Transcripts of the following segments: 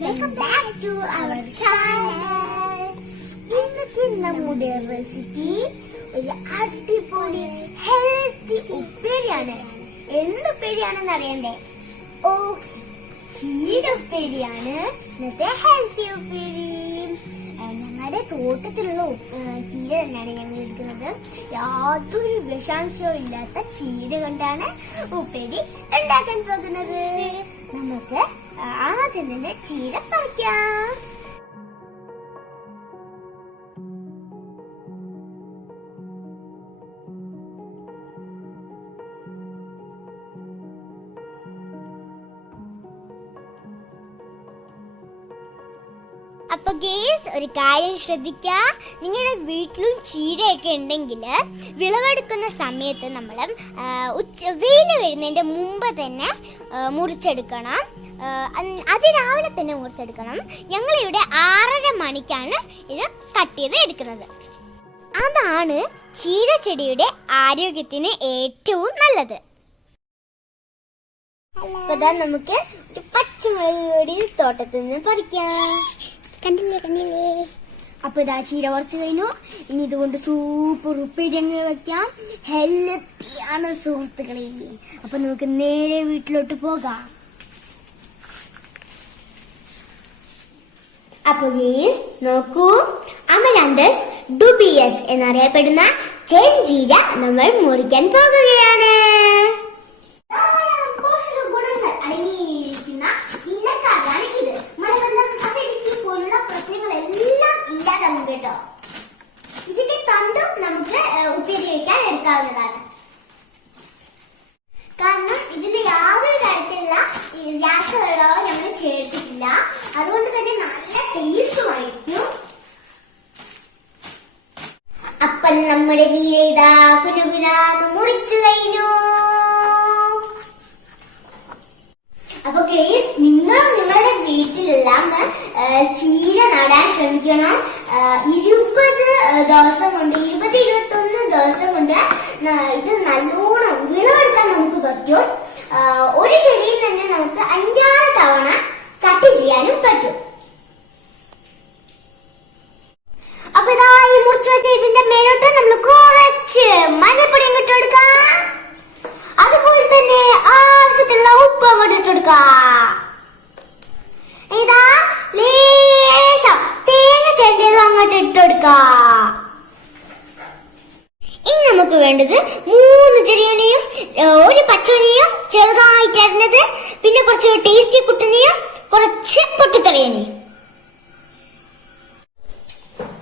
Welcome back to our channel. ഇന്നത്തെ നമ്മുടെ recipe ഒരു അടിപൊളി ഹെൽത്തി ഉപ്പേരിയാണ്. എന്ത് ഉപ്പേരിയാണെന്ന് അറിയണ്ടേ? ഓ, ചീര ഉപ്പേരിയാണ് ഇന്നത്തെ ഹെൽത്തി ഉപ്പേരി. ഞങ്ങളുടെ തോട്ടത്തിലുള്ള ചീര തന്നെയാണ് ഞങ്ങൾ എടുക്കുന്നത്. യാതൊരു വിഷാംശവും ഇല്ലാത്ത ചീര കൊണ്ടാണ് ഉപ്പേരി ഉണ്ടാക്കാൻ പോകുന്നത്. നമുക്ക് ആദ്യം തന്നെ ചീര പറിക്കാം. അപ്പൊ ഗേസ്, ഒരു കാര്യം ശ്രദ്ധിക്കുക. നിങ്ങളുടെ വീട്ടിലും ചീരയൊക്കെ ഉണ്ടെങ്കിൽ വിളവെടുക്കുന്ന സമയത്ത് നമ്മൾ വെയിൽ വരുന്നതിൻ്റെ മുമ്പ് തന്നെ മുറിച്ചെടുക്കണം. രാവിലെ തന്നെ മുറിച്ചെടുക്കണം. ഞങ്ങളിവിടെ 6:30 മണിക്കാണ് ഇത് കട്ട് ചെയ്ത് എടുക്കുന്നത്. അതാണ് ചീര ചെടിയുടെ ആരോഗ്യത്തിന് ഏറ്റവും നല്ലത്. അപ്പൊ നമുക്ക് ഒരു പച്ചമുളക് കൂടി തോട്ടത്തിൽ നിന്ന് പറിക്കാം. കണ്ടില്ലേ? അപ്പൊ ഇതാ ചീര കുറച്ച് കഴിഞ്ഞു. ഇനി ഇതുകൊണ്ട് സൂപ്പർ ഉപ്പേരി അങ്ങ് വെക്കാം. ഹെൽത്തിയാണ് സുഹൃത്തുക്കളെ. അപ്പൊ നമുക്ക് നേരെ വീട്ടിലോട്ട് പോകാം. അപ്പൊ ഗൈസ് നോക്കൂ, അമരാന്തസ് ഡുബിയസ് എന്നറിയപ്പെടുന്ന ചെഞ്ചീര നമ്മൾ മുറിക്കാൻ പോകുകയാണ്. ഇതിന്റെ തണ്ടും നമുക്ക് ഉപ്പേരി വയ്ക്കാൻ എടുക്കാവുന്നതാണ്. കാരണം ഇതിൽ യാതൊരു തരത്തിലുള്ള രാസവളവും നമ്മൾ ചേർത്തിട്ടില്ല. അതുകൊണ്ട് തന്നെ നല്ല ടേസ്റ്റുമായിരിക്കും. അപ്പം നമ്മുടെ ചീര ഇതാ കുനുകുനാന്ന് മുറിച്ചു കഴിഞ്ഞു. അപ്പൊ ഗൈസ്, നിങ്ങളും നിങ്ങളുടെ വീട്ടിലെല്ലാം ചീര നടാൻ ശ്രമിക്കണം. 20 ദിവസം കൊണ്ട് 21 ദിവസം കൊണ്ട് ഇത് നല്ലോണം വിളവെടുക്കാൻ നമുക്ക് പറ്റും. ഒരു ചെടിയിൽ തന്നെ നമുക്ക് 5-6 തവണ കട്ട് ചെയ്യാനും പറ്റും. അപ്പൊ ഇതാ ഈ മുറിച്ചു വെച്ച ഇതിന്റെ മേലോട്ട് നമ്മൾ കുറച്ച് മഞ്ഞപ്പൊടി അങ്ങോട്ട് എടുക്കാം. അതുപോലെ തന്നെ ആവശ്യത്തിലുള്ള ഉപ്പ് അങ്ങോട്ട് ഇട്ടെടുക്കാം. ഇതാ ലേശം തേങ്ങ ചെണ്ടിയതും അങ്ങോട്ട് ഇട്ടെടുക്കാം. ഇനി നമുക്ക് വേണ്ടത് 3 ചെറിയുള്ളിയും 1 പച്ചമുളകും ചെറുതായിട്ട് അരിഞ്ഞത്, പിന്നെ കുറച്ച് ടേസ്റ്റി കുട്ടനെയും കുറച്ച് പൊട്ടിത്തെറിയനെയും.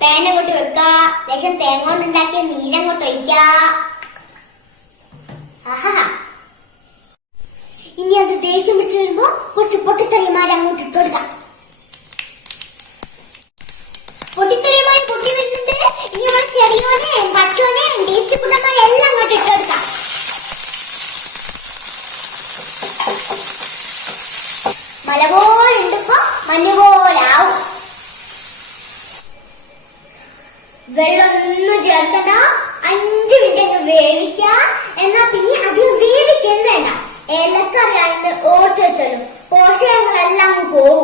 പാൻ അങ്ങോട്ട് വെക്ക. ലേശം തേങ്ങ കൊണ്ടുണ്ടാക്കിയ നീരങ്ങോട്ട് ഒഴിക്ക. ഇനി അത് ദേഷ്യം പിടിച്ചു വരുമ്പോ കുറച്ച് പൊട്ടിത്തെറിയന്മാരെ അങ്ങോട്ട് ഇട്ട് കൊടുക്കാം. പൊട്ടിത്തെറിയന്മാർ പൊട്ടി വരുന്നുണ്ട്. ഇനി നമ്മൾ ചെറിയോനെ പച്ചോനെ ടേസ്റ്റ് കുട്ടന്മാരെ എല്ലാം അങ്ങോട്ട് ഇട്ട് കൊടുക്കാം. മല പോലെ ഉണ്ടിപ്പോ മഞ്ഞ പോലെ ആവും. വെള്ളമൊന്നും ചേർക്കണ്ട. 5 മിനിറ്റ് വേവിക്ക. എന്നാ പിന്നെ അധികം വേവിക്കാൻ വേണ്ട. ഏലക്കറിയാണെന്ന് ഓർത്ത് വെച്ചോളൂ. പോഷകങ്ങളെല്ലാം അങ്ങ് പോവും.